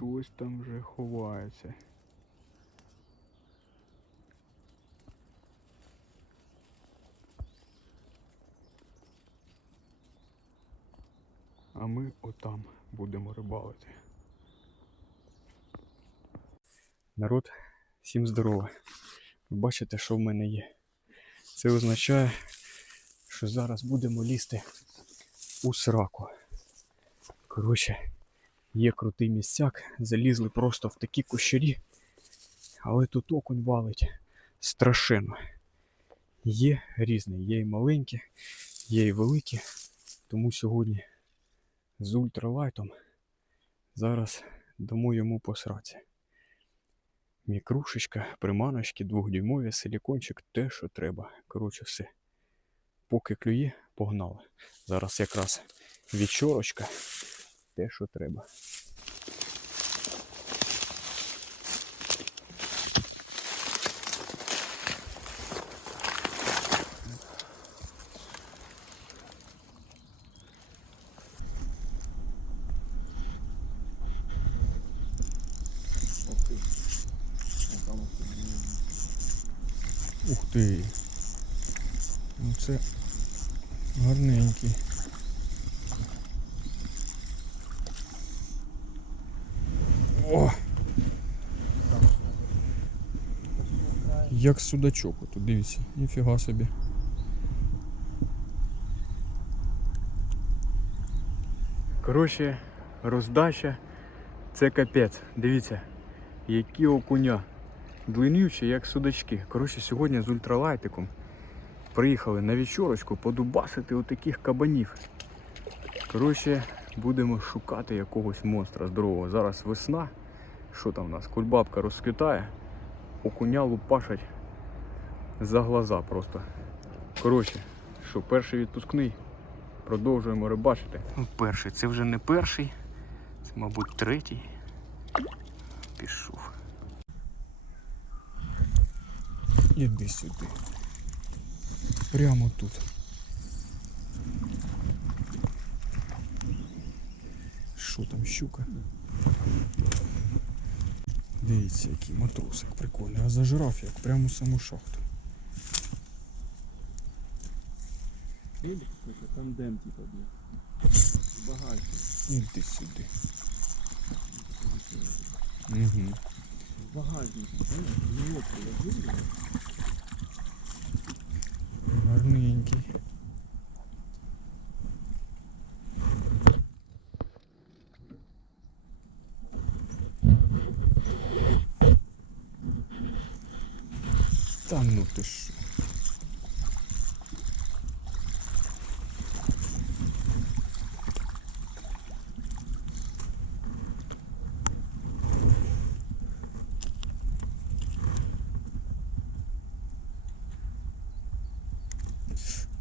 хтось там вже ховається. А ми отам будемо рибалити. Народ, всім здорово. Ви бачите, що в мене є. Це означає, що зараз будемо лізти у сраку. Коротше, є крутий місцяк, залізли просто в такі кущарі, але тут окунь валить страшенно. Є різний, є і маленькі, є і великі. Тому сьогодні з ультралайтом зараз дамо йому посратися. Мікрушечка, приманочки, двохдюймові, силікончик, те, що треба. Коротше, все. Поки клює, погнали. Зараз якраз вечорочка, те, що треба. Ух ти. Ну це гарненький. О! Як судачок, от дивіться, ніфіга собі. Коротше, роздача це капець. Дивіться, які окуня. Длиннючі, як судачки. Коротше, сьогодні з ультралайтиком приїхали на вечорочку подубасити отаких кабанів. Коротше, будемо шукати якогось монстра здорового. Зараз весна. Що там у нас? Кульбабка розквітає, окуня лупашать за глаза просто. Коротше, що, перший відпускний. Продовжуємо рибачити. Ну, перший, це вже не перший, це, мабуть, третій. Пішов. Іди сюди. Прямо тут. Що там щука? Дивіться, який матросик прикольний, а зажрав як прямо саму шахту. Велик какой-то, тандем типа, блядь. Багажник. Іди сюди. Угу. Багажник? Не. Гарненький. Та ну ти що.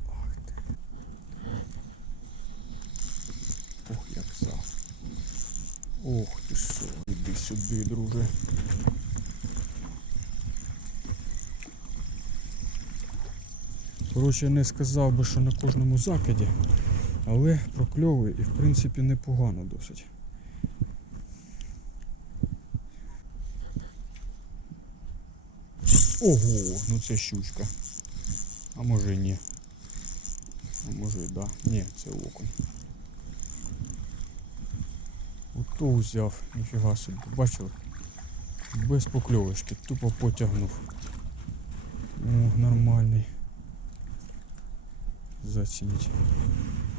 Ох ти. Ох, як зав. Ох ти що. Іди сюди, друже. Коротше, не сказав би, що на кожному закиді, але прокльовує і в принципі непогано досить. Ого, ну це щучка. А може і ні. А може і да. Ні, це окунь. Ото взяв, ніфіга собі, бачили? Без покльовочки, тупо потягнув. О, нормальний. Зацініть.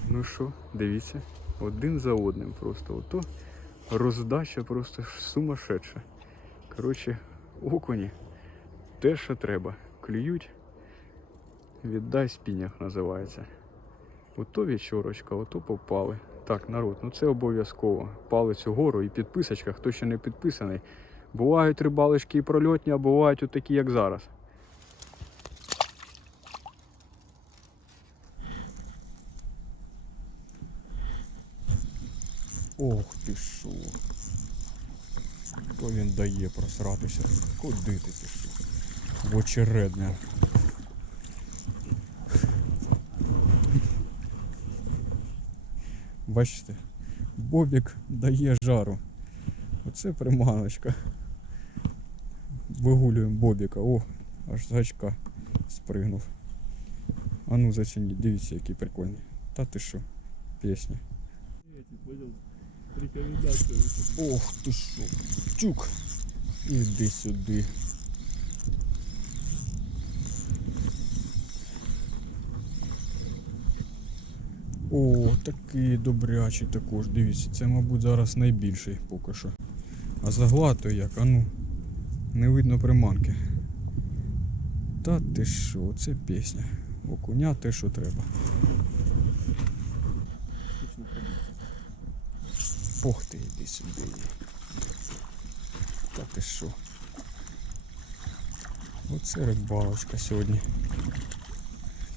Ну що, дивіться, один за одним просто. Ото роздача просто сумасшедша. Коротше, окуні. Те, що треба. Клюють. Віддай спінях називається. Ото вечорочка, ото попали. Так, народ, ну це обов'язково. Палець угору і підписочка, хто ще не підписаний. Бувають рибалочки і прольотні, а бувають отакі, як зараз. Ох ти що. То він дає просратися. Куди ти пішов? В очередне. Бачите, Бобік дає жару. Оце приманочка. Вигулюємо Бобіка. О, аж з гачка спригнув. А ну зацініть, дивіться, який прикольний. Та ти що, пісня. Ох ти що, тюк. Іди сюди. О, такий добрячий також. Дивіться, це, мабуть, зараз найбільший поки що. А заглато як, а ну. Не видно приманки. Та ти що, це пісня. Окуня те, що треба. Ох ти, іди сюди. Та ти що? Оце рибалочка сьогодні.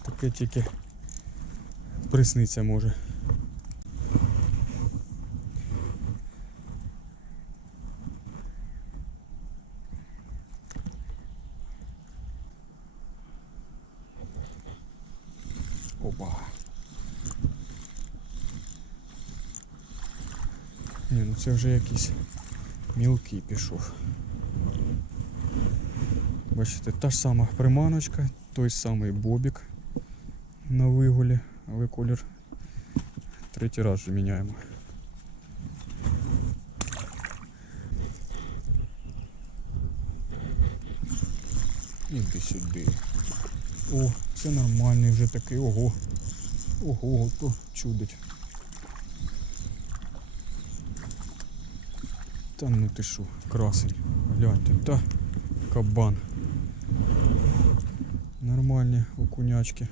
Таке тільки присниться може. Опа. Ні, ну це вже якийсь мілкий пішов. Бачите, та ж сама приманочка, той самий бобік на вигулі, але колір третій раз вже міняємо. Іди сюди. О, це нормальний вже такий, ого. Ого, то чудить. Та ну ти що, красень. Гляньте, та кабан. Нормальні окунячки.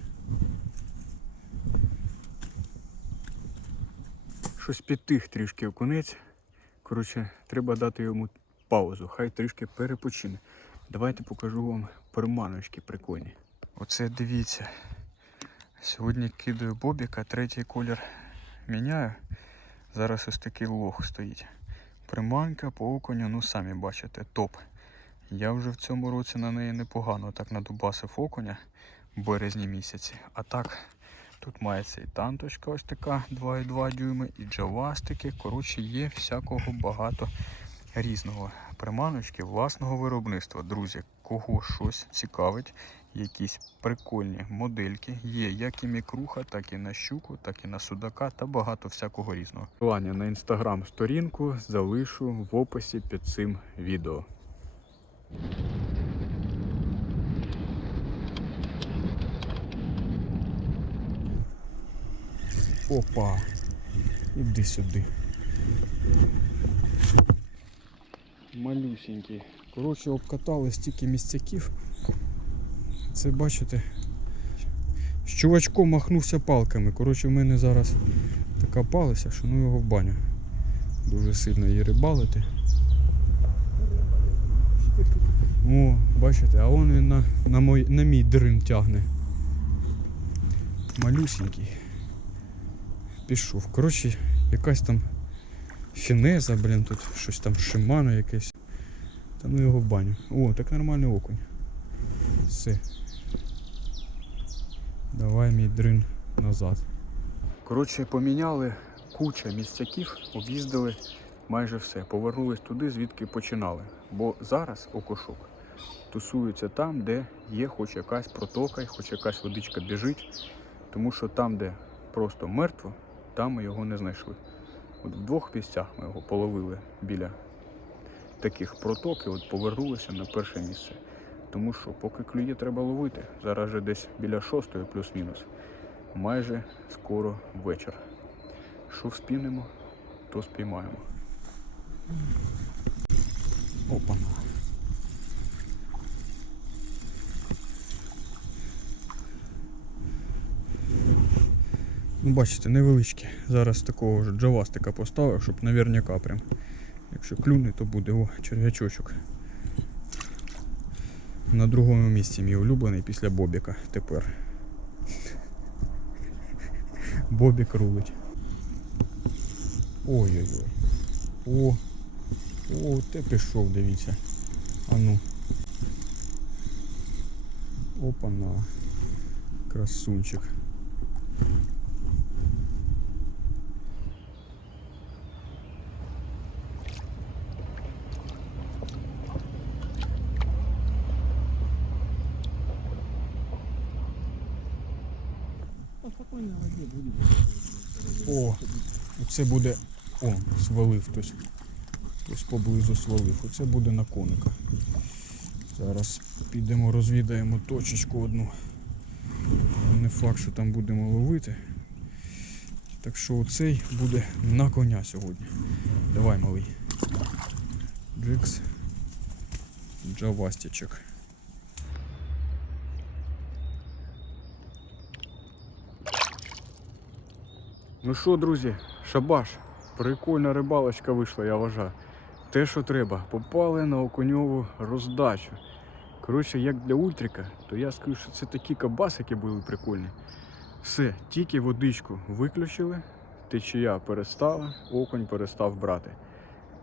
Щось підтих трішки окунець. Коротше, треба дати йому паузу, хай трішки перепочине. Давайте покажу вам приманочки прикольні. Оце дивіться. Сьогодні кидаю бобіка, третій колір міняю. Зараз ось такий лох стоїть. Приманка по окуню, ну самі бачите, топ. Я вже в цьому році на неї непогано так надубасив окуня в березні місяці. А так, тут мається і танточка ось така 2,2 дюйми, і джавастики. Коротше, є всякого багато різного. Приманочки власного виробництва. Друзі, кого щось цікавить, якісь прикольні модельки є як і мікруха, так і на щуку, так і на судака та багато всякого різного. Посилання на інстаграм сторінку залишу в описі під цим відео. Опа, іди сюди. Малюсенький. Коротше, обкатали стільки місцяків. Це бачите. З чувачком махнувся палками. Коротше, в мене зараз така палиця, що ну його в баню. Дуже сильно її рибалити. О, бачите, а он він на, на, мой, на мій дрин тягне. Малюсенький. Пішов. Коротше, якась там фінеза, блін, тут щось там шимано якесь. Та ну його в баню. О, так нормальний окунь. Все. Давай мій дрин назад. Коротше, поміняли куча місцяків, об'їздили майже все. Повернулись туди, звідки починали. Бо зараз окушок тусується там, де є хоч якась протока, хоч якась водичка біжить. Тому що там, де просто мертво, там ми його не знайшли. От в двох місцях ми його половили біля таких проток і от повернулися на перше місце. Тому що поки клює, треба ловити. Зараз вже десь біля шостої плюс-мінус. Майже скоро вечір. Що вспінемо, то спіймаємо. Опа. Ну, бачите, невеличкі. Зараз такого ж джавастика поставив, щоб наверняка прям. Якщо клюне, то буде о, черв'ячочок. На другому місці мій улюблений після Бобіка тепер. Бобік рулить. Ой-ой-ой. О, о, те пішов, дивіться. А ну. Опа-на. Красунчик. О, оце буде. О, свалив хтось. Хтось поблизу свалив. Оце буде на коника. Зараз підемо розвідаємо точечку одну. Не факт, що там будемо ловити. Так що оцей буде на коня сьогодні. Давай, малий. Джикс. Джавастічок. Ну що, друзі, шабаш. Прикольна рибалочка вийшла, я вважаю. Те, що треба, попали на окуньову роздачу. Коротше, як для ультрика, то я скажу, що це такі кабасики були прикольні. Все, тільки водичку виключили, течія перестала, окунь перестав брати.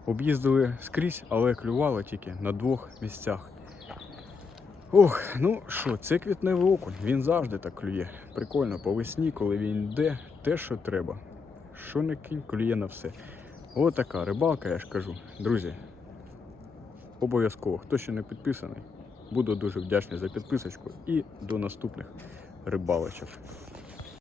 Об'їздили скрізь, але клювало тільки на двох місцях. Ох, ну що, це квітневий окунь, він завжди так клює. Прикольно, по весні, коли він йде, те, що треба. Що не кінь, клює на все. Отака рибалка, я ж кажу. Друзі, обов'язково, хто ще не підписаний, буду дуже вдячний за підписочку і до наступних рибалочок.